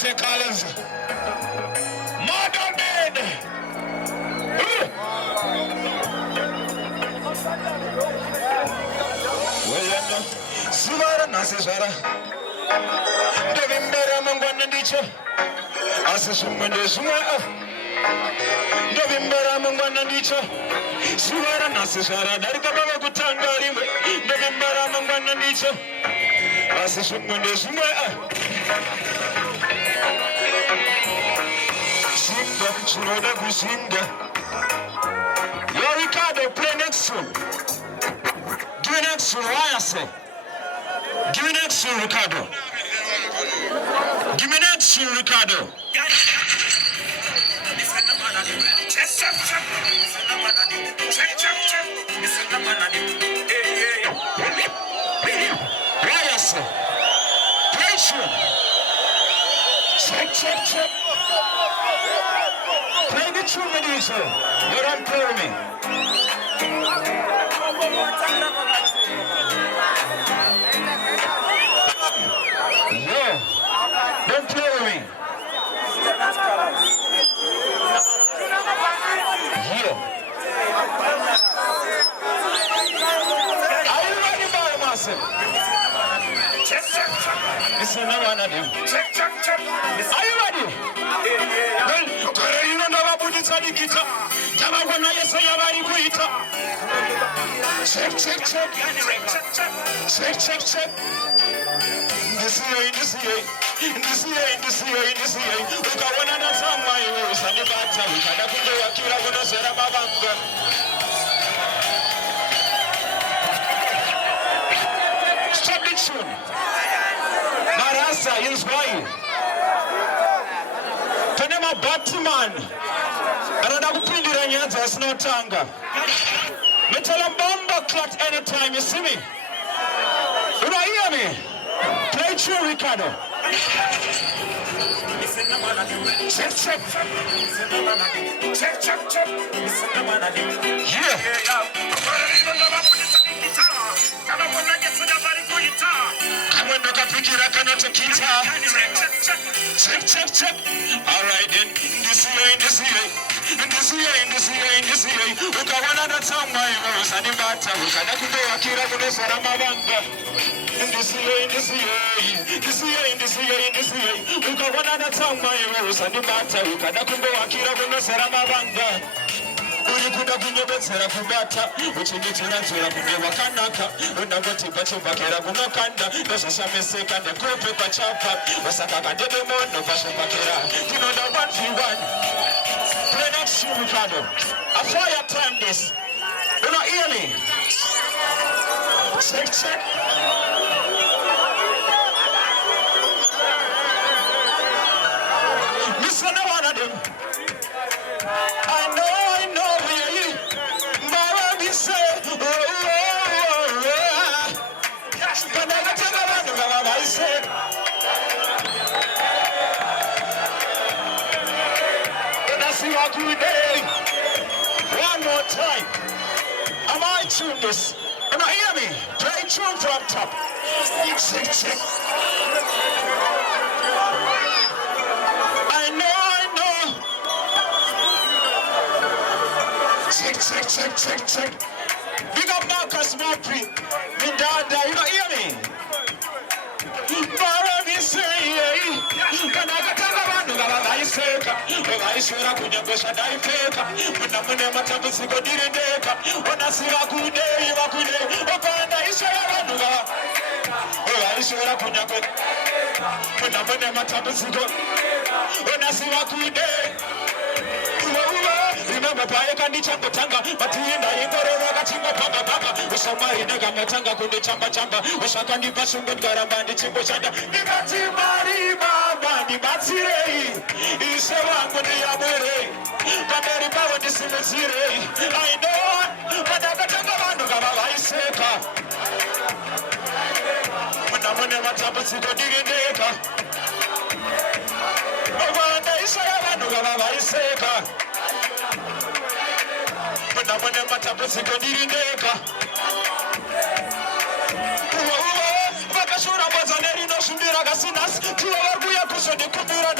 Tinashe Calaz. Mado dead. Sivara Nasara. Mbare Mangurenje. Asishumende Mbare Mangurenje. Sivara Nasara. Darikaba Kutangari. Mbare Mangurenje. Asishumende Chihota Kusinga. Yo, Ricardo, play next one. Give me next one, why I say? Give me next one, Ricardo. Give me next one, Ricardo. Why I say? Play one. Check. Play the tune with you, sir. You don't play with me. Yeah. Don't play with me. Yeah. Are you ready, Parkerson? It's another one of them. Are you ready? You don't know about this on the guitar. Check. This year. We got one another song, my rose, and the battle. We got to go to Kira when I said about Banga. Stop the tune. Marasa, inspire. Tenema Batman. Another kupindira nyanza sinotanga. Metala bomba clot anytime you see me. You don't hear me? Play true, Ricardo. Check. Yeah. Check. All right then. This year. We got one other song, my rose, and the battle. We got to go to Kira when I said I'm a banga. This year. We got one other song, my rose, and the battle. We got to go to Kira when I said I'm a banga. Kuda kunye Wedzera kubata uchingitina nzura kunye wakanaka unagoti bakera kunokanda dosasa meseka ndekope kwa chapa wasaka kandebe mono bakera tinoda 1v1 play next to Ricardo. I fire time this. You not hear me? Check. Listen to one of them. I know. One more time. Am I tune this? You not hear me? Play tune from top. Check. I know. Check. Big up Marcus Murphy. Me dada, you not hear me? Ishura kunyagosha daifeka Mune matabusigo direndeka Onasiva kude Opanda ishura wanuga Ishura kunyagosha Mune matabusigo Onasiva kude Remember pae kandi chamba tanga Matiinda ingororo kachimba pamba Usamari nega matanga kunde chamba Usaka ndipa sungo ngaramba ndi chimbo chanda Nikati mari baba ndi batirei Ise wangu ndi yabere Kaderi bawa ndi simezirei I know Madakatanga wanu kama waiseka Mune matabusigo direndeka Obanda ishaya wanu kama waiseka Mune matabusigo direndeka Vakashura bazaneri no shumbira gasinas Tuwa warbuya kusodi kubura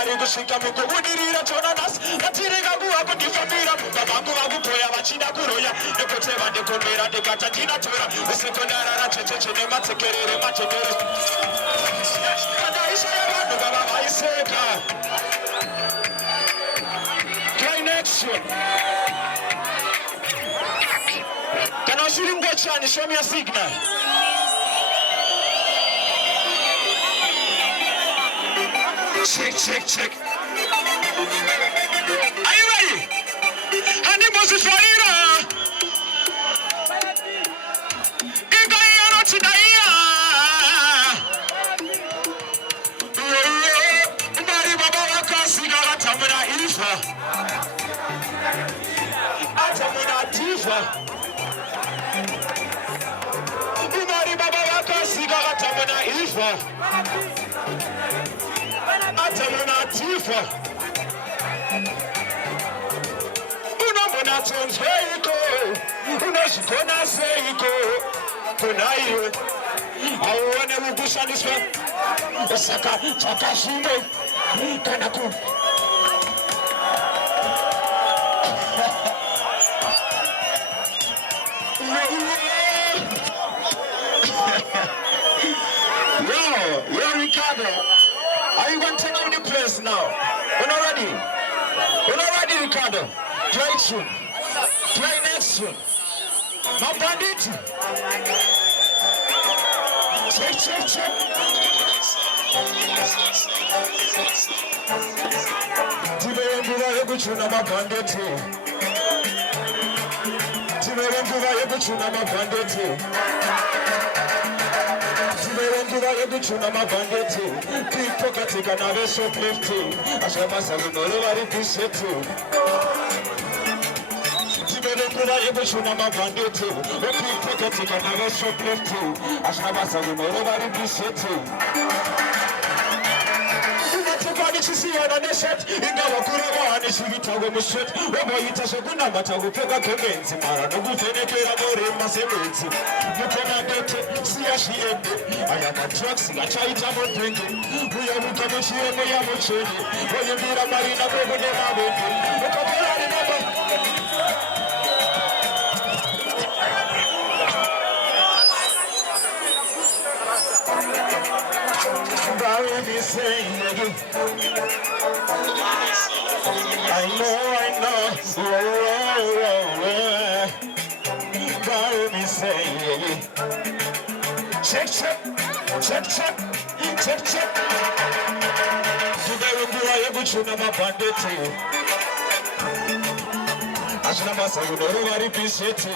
vari kusvika mukubudirira tonanas vatirega kuva kundifambira mumba vangu vakupoya vachida kuroya nekuti vandikombera ndikata ndinatora usekondara rachecheche nematsekerere matendere kadaisa yavanhu vava vaiseka connection kana usiri ngochani show me a signal check are you ready handi muzifalira igayaro tidaiya Mbare baba wakasiga atamuna ifa atamuna tifa Mbare baba wakasiga atamuna ifa atamuna tifa unamona tonzweiko unozvikona seiko kunaiwe auone mukushandiswa saka chakasvimbo kana ku Yo, Ricardo, are you going to take on the place now? We're not ready. Ricardo. Play soon. Play next soon. My bandit. Check. Tiberenguva yekuchuna mabhandeti. Pickpocket kana shoplifting. Ashamasa kunoro bisheti. Tiberenguva yekuchuna mabhandeti. Pickpocket kana shoplifting. Ashamasa kunoro bisheti. Chisiona neshet ingawa kuraba anishivitago mushet waboyita shokuna matagupeka kemenzi mara nokuvhenekera more masemenzi mukona ndete siyashiende ayama trucks ngachaita mudrinki uyamuka muchiremo yamucheni oyembira marina gogo nemabende ukapera nenaba Mbare me saying again I know Mbare me saying again Check Tiberenguva yekuchuna mabhandeti Ashna masa kunoro vari bisheti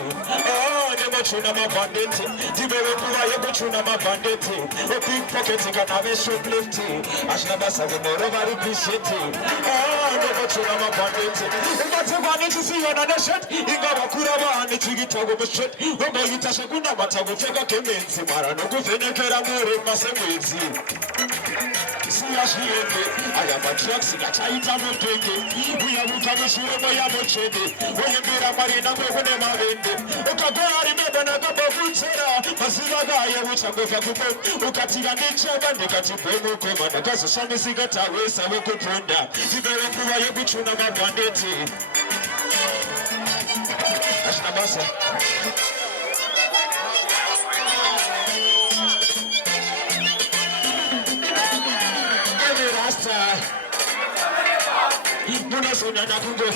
nemachuna mabhandeti Tiberenguva yekuchuna mabhandeti Pickpocket kana shoplifting Ashna masa kunoro vari bisheti nemachuna mabhandeti umatsevane chisiyona neshet ingava kurava anechigitago mushet waboyita shakuna matagupfeka kemenzi mara nokuvhenekera more masemwedzi siyashiende ayama trucks ngachaita mupenge uyamuka mushiremo yamuchede oyembera marina kwekune mavende ukagora rimeba nakabavutsera maziva kaya uchangofa kupo ukatira ndichava ndikatibwemukoma ndakazoshandisika tawesa wekuponda tiberenguva yekuchuna mabhandeti ashina basa Munasonana kungo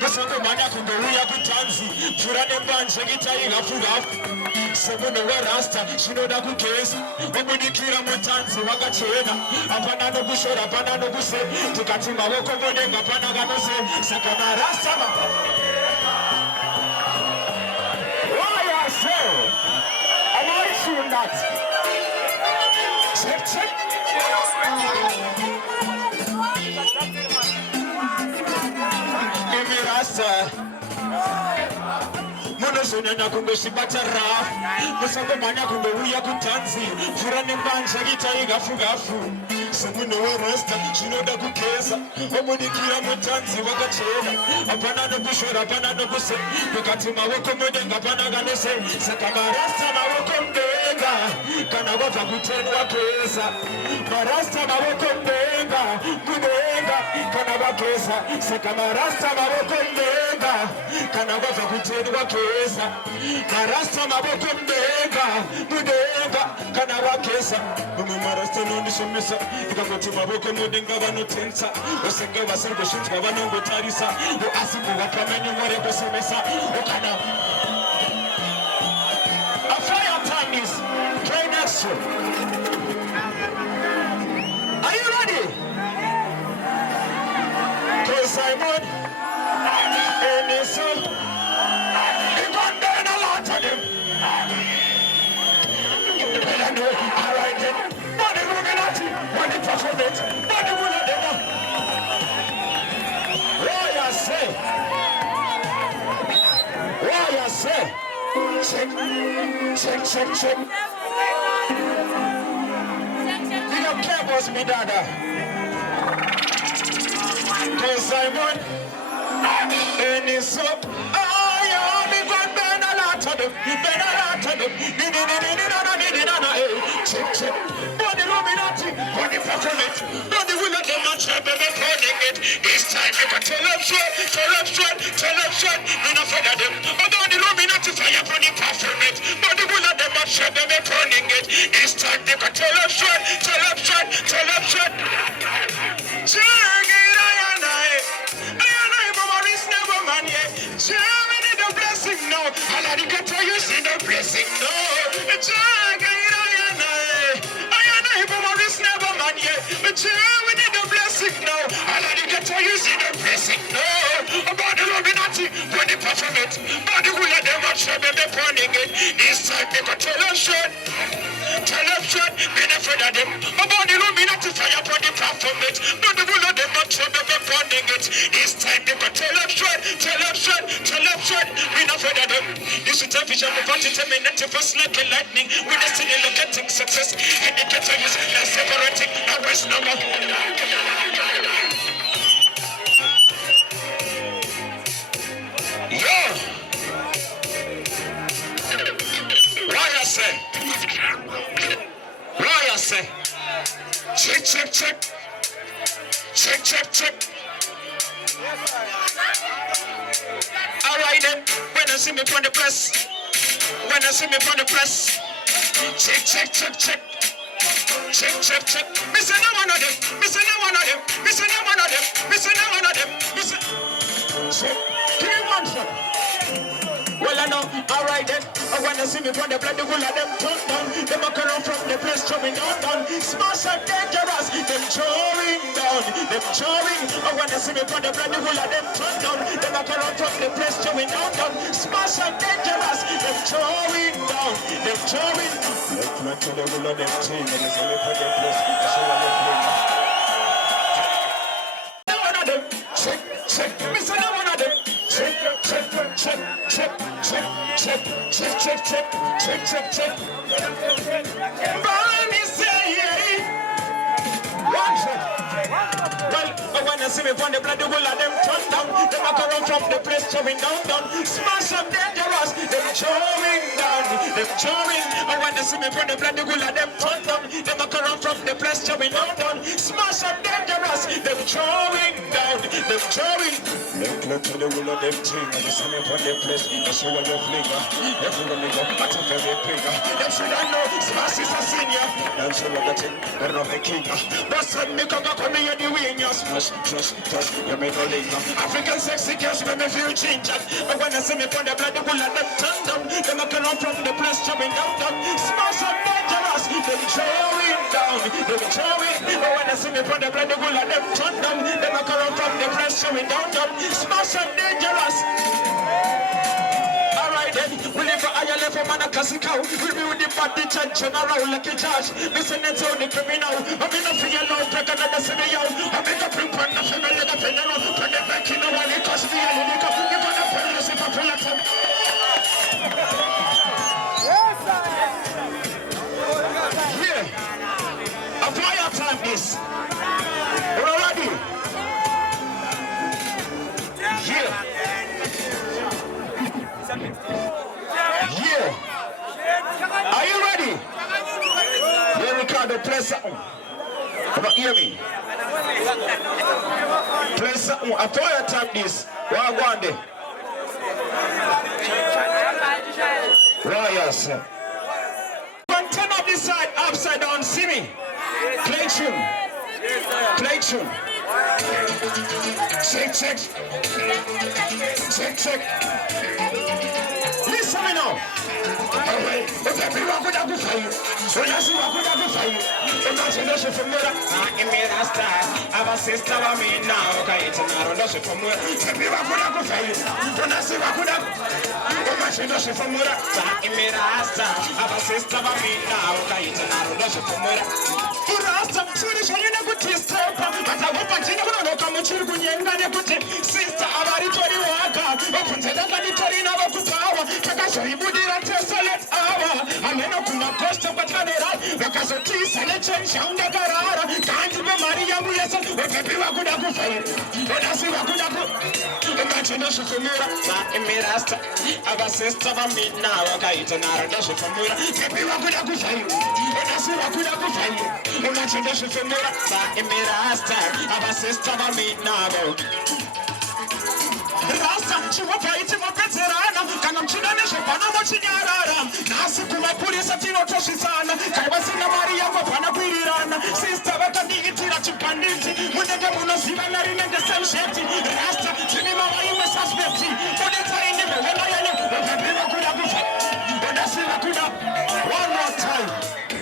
Musango manya kungo uya kutanzi Jura nembanje gitayiga fuga Semuno wa rasta Shinoda kukesi Omunikira mutanzi wakachena Apana no kushora, apana no kuse Tukati mawoko monenga, apana ganose Sakana rasta ma Why I say Am I sure that Check Munozonana kungoshibata Musango manya kungouya kutanzi Jura nembanje gitayiga fugafu Semuno rasta Shinoda kukesa Omunikira mutanzi wakachena Apana no kushora, apana no kuse Tukati mawoko monenga, apana ganose Sakama rasta mawoko mbenga Kana wapa kutenwa pesa Marasta mawoko mbenga Mdenga, Mdenga, Kanabakesa, Sakamarasta Maroko Mdenga, Kanabaka Kutedwa Kesa, Marasta Maroko Mdenga, Mdenga, Kanabakesa, Marasta Nondishomesa, Ikakoti Maroko Mdenga Vanotensa, Osenge Vasango Shutka Vanongo Tarisa, Asiku Wakameni Moreko Semesa, Okana. A fire time is play next show. Are you ready? Cause Simon and his son, he got down a lot of them. I know, all right then. What are you looking at? What are you talking about? What are you looking at? What you say? What you say? Check, check, check, check. You don't care about me, Dada. Cause I'm on and it's up. Oh, yeah, me got Ben a lot of them. Ben a lot of them. Check, check. Body Illuminati. Body Perfomance. Body will let them not share, baby, calling it. This time you can tell them straight. Tell them straight. Tell them straight. You're not afraid of them. Body Illuminati fire for the Perfomance. Body will let them not share, baby, calling it. This time you can tell them straight. Tell them straight. Tell them straight. Check it, we need a blessing now. I like to tell you, see the blessing now. We need a blessing now. I like to tell you, see the blessing now. About the Illuminati, when they perform it, but the will of them not show them they're burning it. This time they got tell them short. Tell them short, be not afraid of them. About the Illuminati fire upon the performance, but the will of them not show them they're burning it. This time they got tell them short. Tell them short, we not afraid of them. This is a vision of what is a minute of us like a lightning. We're destiny locating success. Indicators are separating. Now where's no more? Yo! Why I say? Why I say? Check, check, check. Check, check, check. Alright then, when I see me from the press, when I see me from the press, check, check, check, check, check, check, check. Miss no one of them, miss no one of them, miss no one of them, miss no one of them, miss. Check. Give me one shot. Well I know, alright then. When I see me from the blood, the whole of them turn down. Them a come from the place, throwing down. Smash and dangerous, them throwing down, them throwing. When I see me from the blood, the whole of them turn down. Them a come from the place, throwing down. Smash and dangerous, them throwing down, them throwing. Let's not tell the whole of them team, and it's only for the place. That's all I'm playing. One of them, check, check, miss another one of them. Check, check, check, check, check, check, check, check, check, check, check, check. Mbare say, one check. Well, when I see me from the blood, the whole of them turn down. Them a come from the place, throwing down. Smash up dangerous, them throwing down, them throwing. When I see me from the blood, the whole of them turn down. Them a come from the place, throwing down. Smash up dangerous, them throwing down, them throwing. Look to the whole of them team, and you see me from the place. I show you your flinger. Everyone they go back to very bigger. Them should I know, Smash is a senior. Them should have got it, they're not the king. But send me come back on me and the wing. Smash, touch, touch, you may no linger. African sexy girls make me feel ginger. But when I see me from the blood, the whole of them turn down. Them a come from the place, throwing down. Smash up dangerous, them throwing down, them throwing. But when I see me from the blood, the whole of them turn down. Them a come from the place, throwing down. Smash up dangerous. Alright then, we live for higher level man a classical. We be with the body chat general like a judge. Listen to the criminal. I'm in a figure low, break another serial. I make a print on the family, the funeral. Put the back in the one, it costs me a little. You're gonna pay us if I pull it up. Yeah. A fire time is. We're ready. Yeah. Yeah. Are you ready? Here we come, the press. Hear me. Place a fire tap this. Wagwande. Yes. Turn up this side, upside down, see me. Play tune. Play tune. Check, check. Check, check. Listen me now. Everyone could have for you. So you see what could have for you. Imagination from where I made a star. I'm a sister of me now. Okay, it's an arrow from where everyone could have for you. When I see what could have. Imagination from where I made a star. I'm a sister of me now. Okay, it's an arrow from where. For us, Swedish, you never taste up. But I hope I didn't come to you and put it. Sister, I'm a little worker. Open the laboratory now to power. Takasho, you would not test a let hour. I'm not going to cost of a camera. Because of trees and a change on the Carrara. Can't you be Maria Wilson? If everyone could have for you. When I see what could have put. Imagination for me. In Mirasta. I'm a sister of me now. Okay, it's an arrogation for me. Everyone could have for you. When I see what could have for you. Imagination for me. In Mirasta. I'm a sister of me now. Rasta, Chihota, it's a Wedzera, Kanamchina, Panama Chinyara, Nasi Puri Satino Toshisana, Kawasina Maria, Panapiran, Sister Vatanigira Chipanditi, Munagamuna Sivanari and the same safety, Rasta, Chimimba, you must suspect, but it's a name, when I know, could have when I see I could have. One more time,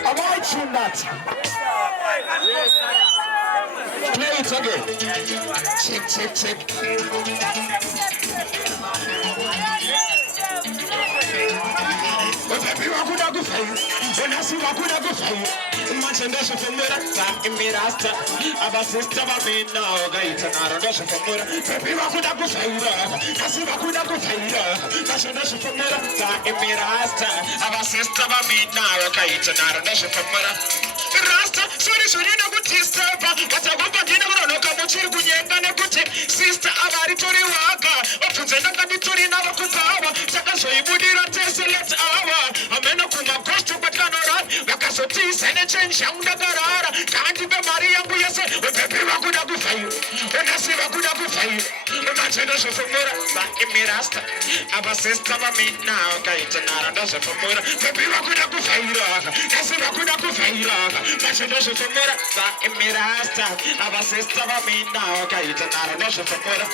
I want you that. Play it again. Check, check, check. Everyone could have go for you. When I see what could have go for you. Imagination for Mirasta. Our sister of me now. It's an arrogation for Mura. Everyone could have go for you. I see what could have go for you. Imagination for Mirasta. Our sister of me now. It's an arrogation for Mura. Rasta, sorry, you know what is up. But I want to know how much you could sister Abaritori Waka, or to the Nagatori Navakukawa, Sakaso, you would not test a let hour. A man of whom I'm cost to Batanora, Lakasotis and a change, Shandagarara, can't you be Maria Buyasa, with everyone could have for you. When I see what could have for you, imagination for Mura, in Mirasta, our sister of me now, Kaitana, and also for Mura, everyone could have for you. I see what could have for you. Imagination for Mura, in Mirasta, our sister of me now, Kaitana, and also for Mura.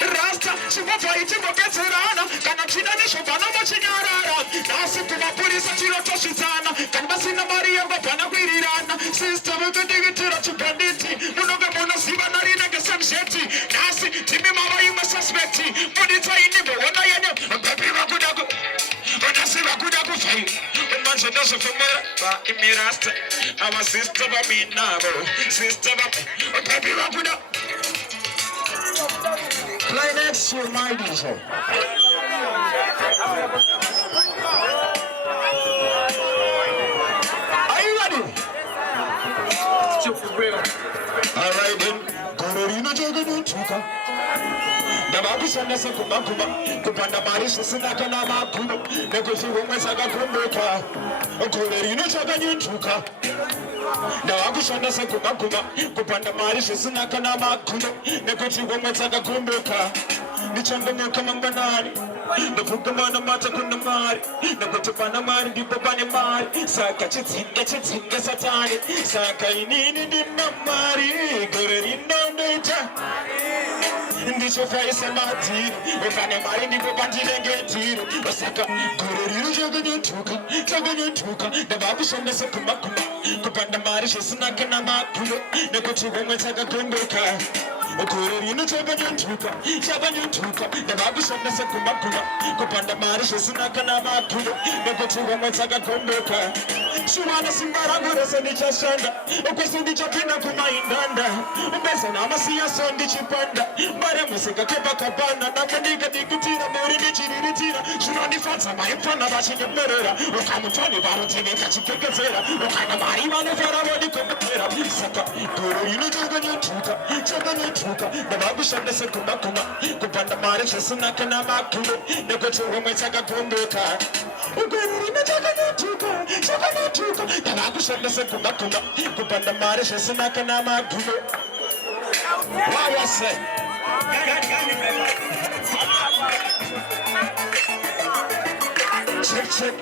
Rasta, she was fighting for Wedzera, Kanachina, Shopana, Machinara, Nasi Puri Satiro Toshitana, Kanbasina Maria, Panaguirana, sister with the digital to Banditi, Munogamona Sivanarina, the same safety, Nasi, Chimimba, you must suspect, but it's a nibble, what I know, and Papira Kuda. When I see what could have for you, imagination for me, Mirasta, our sister of me now, sister of me, Papira Kuda. Play next to my DJ. Are you ready? All right then. Gororino Jogano Chuka. Nababu Sandasa Kumakuma, Kupanda Maris, Sinakana Makuno, Negosi Womasaga Kumboka, Gororino Jogano Chuka. Nababu Sandasa Kumakuma, Kupanda Maris, Sinakana Makuno, Negosi Womasaga Kumboka, Nichanga Mokamanganari, the Pukamana Matakunamari, the Putupanamari, the Papanamari, Sakachit, Gasatani, Sakaini, Namari, Gororino Nature. This face and my teeth, if I never in the Bobati and get you, Osaka, Guru, Jaganuka, the Babu Sanda Sakumakuma, Kupanda Marish, Sanakanama, the Kotu Womasaga Kumbuka. Guru, Jaganuka, the Babu Sanda Sakumakuma, Kupanda Marish, Sanakanama, the Kotu Womasaga Kumbuka. Suana Simbara, and the Chashanda, Okosindi Japina Kuma in Danda, Besana Masia Sondi Chipanda. Musika Kabana, Nakaniga, Nikutina, Morichina, Shunani Fata, my friend of Ashing Murehwa, Okamutani, Barotina, Kachikazera, Okanamari, Manafara, Computer, Saka, Guru, Jaganuka, the Babu Shanda Sakumakuma, Kupanda Marish, Sanakanama, the Kotu Womasaga Kumbuka, Guru, Jaganuka, the Babu Shanda Sakumakuma, Kupanda Marish, Sanakanama, What was it? Check.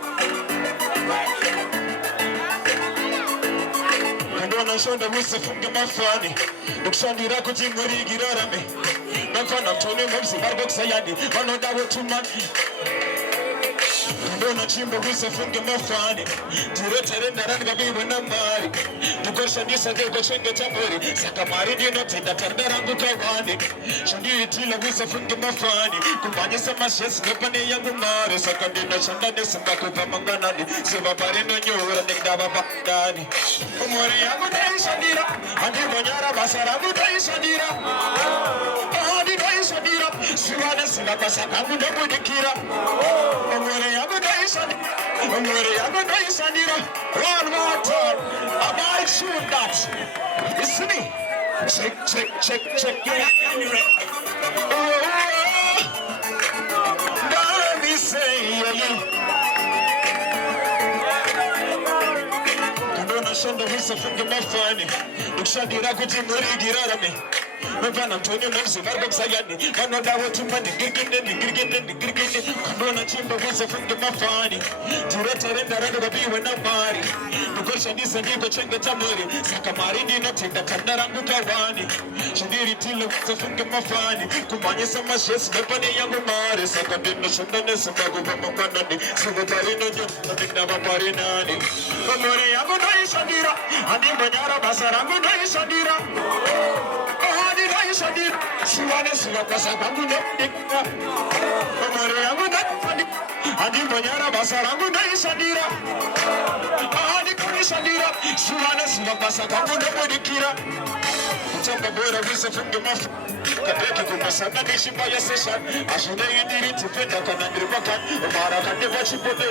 Shonda musafunge mafani ukushandira kuti muri girarame nakona mtone mumzimbabwe kusayani vanoda wetumani ndona chimbo musafunge mafani tiretere ndarani vabiwe na mari ndikoshandisa ndikochengeta mhuri saka mari ndinotenda tandarangu kawani shandiitila musafunge mafani kumhanyisa mashesi nepane yangu mari saka ndinoshanda nesimba kubva mangwanani siva parinonyora ndingava pandani umori yangu ndaishandira handimonyara basa rangu ndaishandira ndinoishandira siva nesimba basa kangu ndobudikira umori yangu one more time. Am I sure that? It's me. Check. Let me say Nduna shonda musafunge mafani ukushandira kuti muri girarame Mevana Antonio Zimbabwe kusayani vanoda wetumani girigende ndona chimbo musafunge mafani tiretere ndarani vabiwe na mari ndikoshandisa ndikochengeta mhuri saka mari ndinotenda tandarangu kawani shandiritile musafunge mafani kumhanyisa mashesi nepane yangu mari saka ndinoshanda nesimba kubva mangwanani sivo parinonyora ndingava parinani mhuri yangu ndoishandira handimbonyara basa rangu ndoishandira ndinoishandira siwane siva basa rangu ndoishandira mhuri yangu ndoishandira handimbonyara basa rangu ndoishandira ndinoishandira siwane siva basa rangu ndobudikira kutamba bora musafunge mafani kabeki kumasana neshimba ya session ashone indiri tifenda kana ndirikwaka mara kandeva chipode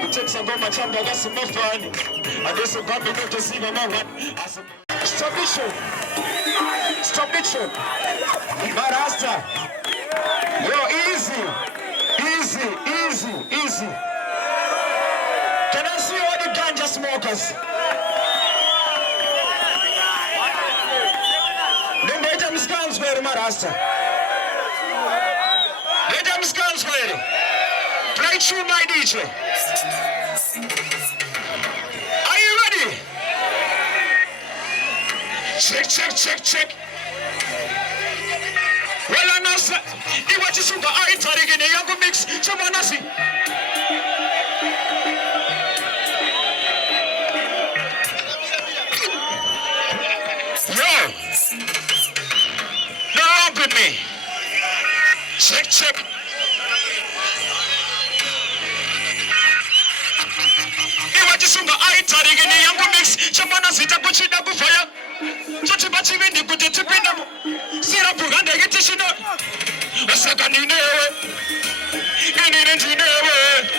kutekisa ngoma chamba kasimafani adeso kambe notosiva mawani Stop it. Marasta. Yo, easy. Can I see all the ganja smokers? Let them scans for Marasta. Let them scans for it. Play through my DJ. Are you ready? Check. Well, I know, sir. You want to sugar Tyre in a young mix. Chamanasi. Yo. No wrong with me. Check. You want to sugar Tyre in a young mix. Chamanasi takuchida kufaya. Choti bachivindi kuti tipinda sira puganda yitishino asaka ninewe inini ndinewe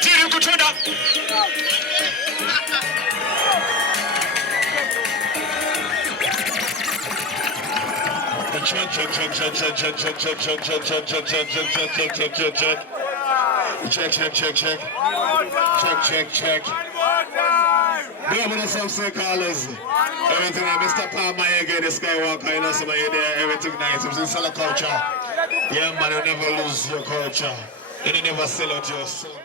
tiri kutunda Check. Say Calaz. Everything Mr. Palmer again, the Skywalker, you know, somebody there, everything nice. It's all a culture. Yeah, man, you never lose your culture. And you never sell out your soul.